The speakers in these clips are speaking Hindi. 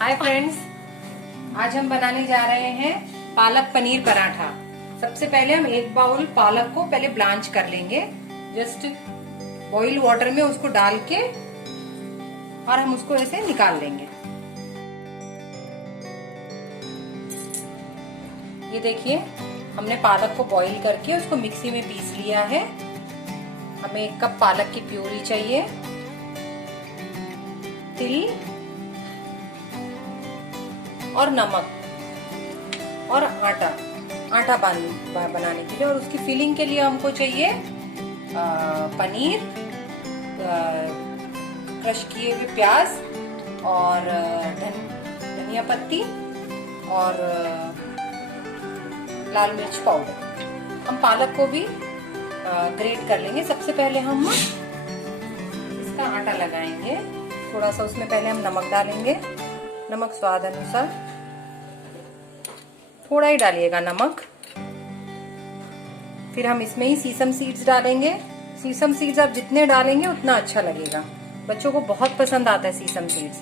हाय फ्रेंड्स, आज हम बनाने जा रहे हैं पालक पनीर पराठा। सबसे पहले हम एक बाउल पालक को पहले ब्लांच कर लेंगे। जस्ट बॉइल वाटर में उसको डाल के और हम उसको ऐसे निकाल लेंगे। ये देखिए, हमने पालक को बॉइल करके उसको मिक्सी में पीस लिया है। हमें 1 कप पालक की प्यूरी चाहिए, तिल और नमक और आटा बनाने के लिए। और उसकी फिलिंग के लिए हमको चाहिए पनीर, क्रश किए हुए प्याज और धनिया पत्ती और लाल मिर्च पाउडर। हम पालक को भी ग्रेट कर लेंगे। सबसे पहले हम इसका आटा लगाएंगे। थोड़ा सा उसमें पहले हम नमक डालेंगे, नमक स्वाद अनुसार, थोड़ा ही डालिएगा नमक। फिर हम इसमें ही सीसम सीड्स डालेंगे। सीसम सीड्स आप जितने डालेंगे उतना अच्छा लगेगा, बच्चों को बहुत पसंद आता है सीसम सीड्स।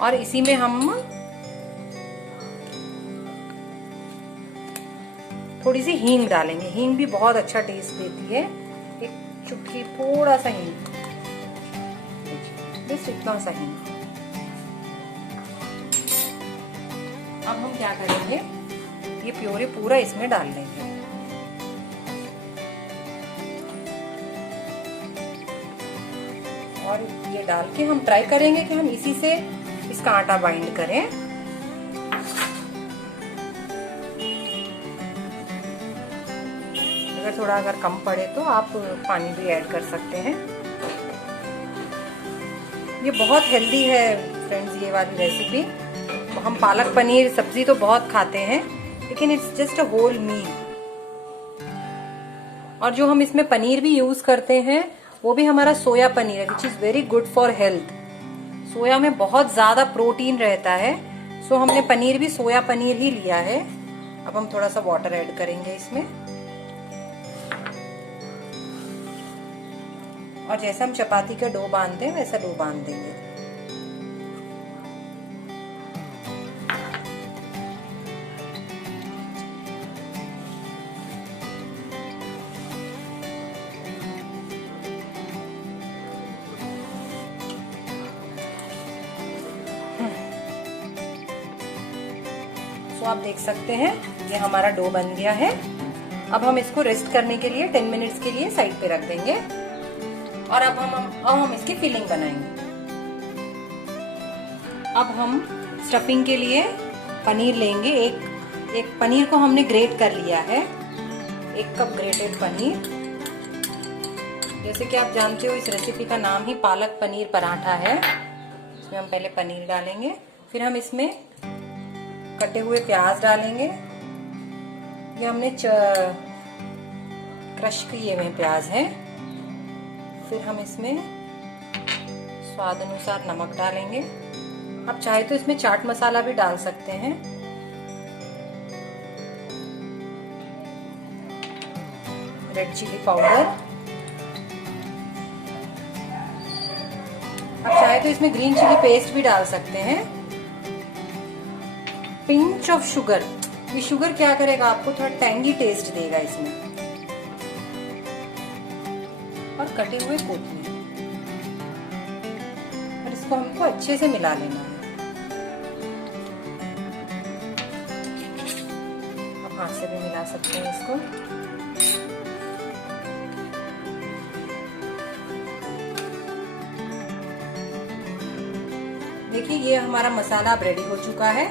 और इसी में हम थोड़ी सी हींग डालेंगे। हींग भी बहुत अच्छा टेस्ट देती है। एक चुटकी, थोड़ा सा हींग, बस इतना सा हींग। अब हम क्या करेंगे, ये प्योरे पूरा इसमें डाल देंगे। और ये डाल के हम ट्राई करेंगे कि हम इसी से इसका आटा बाइंड करें। अगर कम पड़े तो आप पानी भी ऐड कर सकते हैं। ये बहुत हेल्दी है फ्रेंड्स, ये वाली रेसिपी। हम पालक पनीर सब्जी तो बहुत खाते हैं, लेकिन it's just a whole meal. और जो हम इसमें पनीर भी यूज करते हैं वो भी हमारा सोया पनीर है, which is very good for health. Soya में बहुत ज्यादा प्रोटीन रहता है, सो हमने पनीर भी सोया पनीर ही लिया है। अब हम थोड़ा सा वाटर ऐड करेंगे इसमें। और जैसे हम चपाती का डो बांधते हैं वैसा डो बांध देंगे। तो आप देख सकते हैं ये हमारा डो बन गया है। अब हम इसको रेस्ट करने के लिए 10 मिनट्स के लिए साइड पे रख देंगे। और अब हम इसकी फिलिंग बनाएंगे। अब हम स्टफिंग के लिए पनीर लेंगे। एक पनीर को हमने ग्रेट कर लिया है, 1 कप ग्रेटेड पनीर। जैसे कि आप जानते हो, इस रेसिपी का नाम ही पालक पनीर पराठा है। इसमें हम पहले पनीर डालेंगे, फिर हम इसमें कटे हुए प्याज डालेंगे। ये हमने क्रश किए हुए प्याज हैं। फिर हम इसमें स्वाद अनुसार नमक डालेंगे। आप चाहे तो इसमें चाट मसाला भी डाल सकते हैं। Red chilli powder. आप चाहे तो इसमें ग्रीन चिली पेस्ट भी डाल सकते हैं। Pinch of sugar. ये शुगर क्या करेगा, आपको थोड़ा टैंगी टेस्ट देगा इसमें। और कटे हुए कोथिंबीर। और इसको हमको अच्छे से मिला लेना है। आप हाथ से भी मिला सकते हैं इसको। देखिए, ये हमारा मसाला अब रेडी हो चुका है।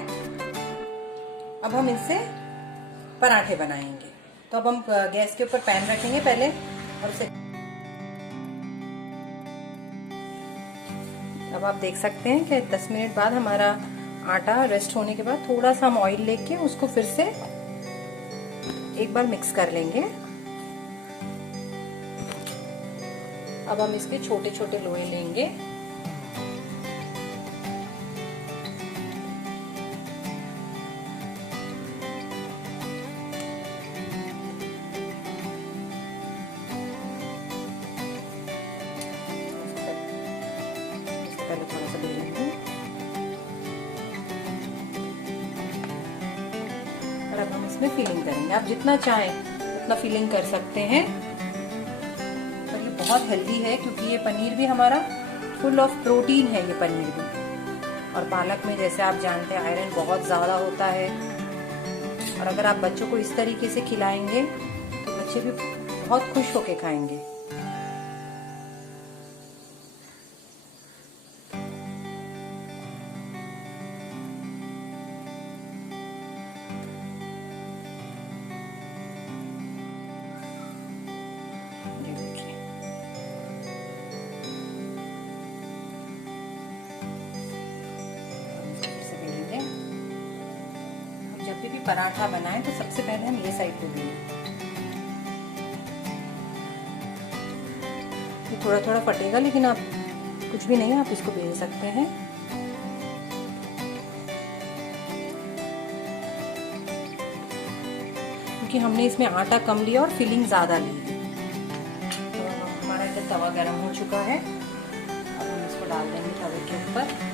अब हम इससे पराठे बनाएंगे। तो अब हम गैस के ऊपर पैन रखेंगे पहले, और उसे अब आप देख सकते हैं कि 10 मिनट बाद हमारा आटा रेस्ट होने के बाद थोड़ा सा हम ऑयल लेके उसको फिर से एक बार मिक्स कर लेंगे। अब हम इसके छोटे छोटे लोए लेंगे। पहले थोड़ा सा ले लेंगे। इसमें फिलिंग करेंगे। आप जितना चाहें उतना फिलिंग कर सकते हैं। और ये बहुत हेल्दी है क्योंकि ये पनीर भी हमारा फुल ऑफ प्रोटीन है, ये पनीर भी। और पालक में जैसे आप जानते हैं आयरन बहुत ज़्यादा होता है। और अगर आप बच्चों को इस तरीके से खिलाएंगे तो बच्चे भी बहुत खुश होके खाएंगे। जब भी पराठा बनाएं तो सबसे पहले हम ये साइड पे बेलें। ये थोड़ा थोड़ा फटेगा लेकिन आप कुछ भी नहीं, आप इसको बेल सकते हैं। क्योंकि हमने इसमें आटा कम लिया और फिलिंग ज़्यादा ली। तो हमारा इधर तवा गर्म हो चुका है। अब हम इसको डाल देंगे तवे के ऊपर।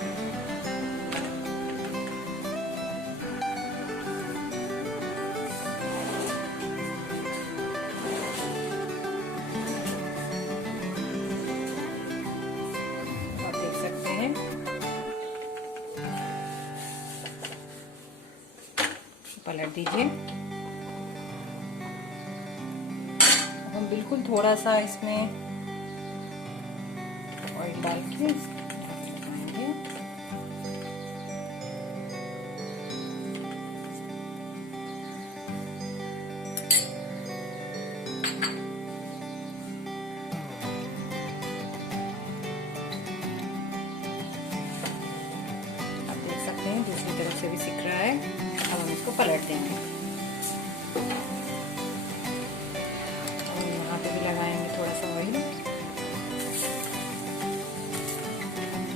पलट दीजिए। हम बिल्कुल थोड़ा सा इसमें ऑयल डाल के लगाएंगे। आप देख सकते हैं दूसरी तरफ से भी सिक रहा है। अब हम इसको पलट देंगे और यहाँ पे भी लगाएंगे थोड़ा सा ऑयल।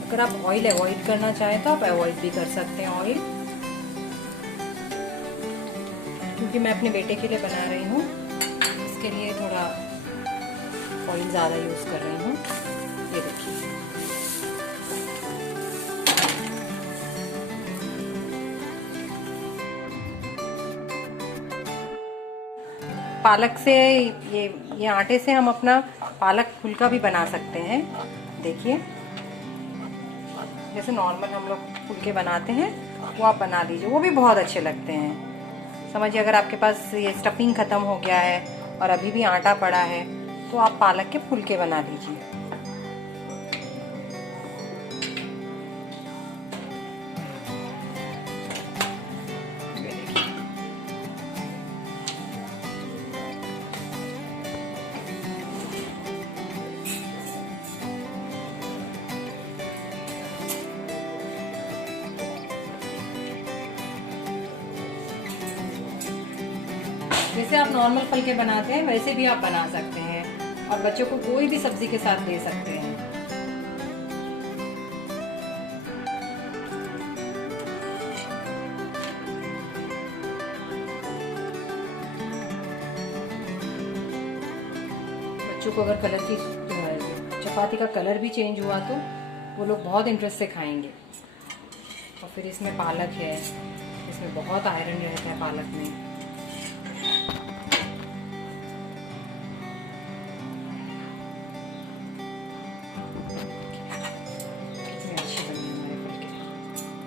अगर आप ऑयल अवॉइड करना चाहें तो आप अवॉइड भी कर सकते हैं ऑयल, क्योंकि मैं अपने बेटे के लिए बना रही हूँ, इसके लिए थोड़ा ऑयल ज़्यादा यूज़ कर रही हूँ। ये देखिए पालक से ये आटे से हम अपना पालक फुल्का भी बना सकते हैं। देखिए जैसे नॉर्मल हम लोग फुल्के बनाते हैं वो आप बना दीजिए, वो भी बहुत अच्छे लगते हैं। समझिए अगर आपके पास ये स्टफिंग ख़त्म हो गया है और अभी भी आटा पड़ा है तो आप पालक के फुल्के बना लीजिए। जैसे आप नॉर्मल फुल्के बनाते हैं वैसे भी आप बना सकते हैं और बच्चों को कोई भी सब्जी के साथ दे सकते हैं। बच्चों को अगर कलर की चपाती का कलर भी चेंज हुआ तो वो लोग बहुत इंटरेस्ट से खाएंगे। और फिर इसमें पालक है, इसमें बहुत आयरन रहता है पालक में।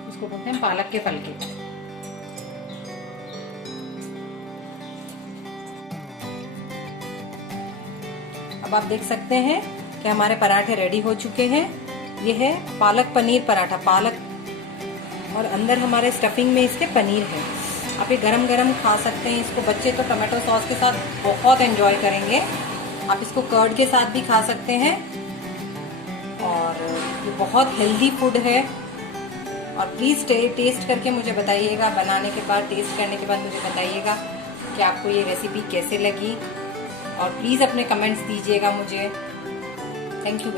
इसको बोलते हैं पालक के फलके। अब आप देख सकते हैं कि हमारे पराठे रेडी हो चुके हैं। ये है पालक पनीर पराठा, पालक और अंदर हमारे स्टफिंग में इसके पनीर है। आप ये गरम गरम खा सकते हैं इसको। बच्चे तो टमाटो सॉस के साथ बहुत एंजॉय करेंगे। आप इसको कर्ड के साथ भी खा सकते हैं और ये बहुत हेल्दी फूड है। और प्लीज़ टेस्ट करके मुझे बताइएगा, बनाने के बाद टेस्ट करने के बाद मुझे बताइएगा कि आपको ये रेसिपी कैसे लगी। और प्लीज़ अपने कमेंट्स दीजिएगा मुझे। Thank you.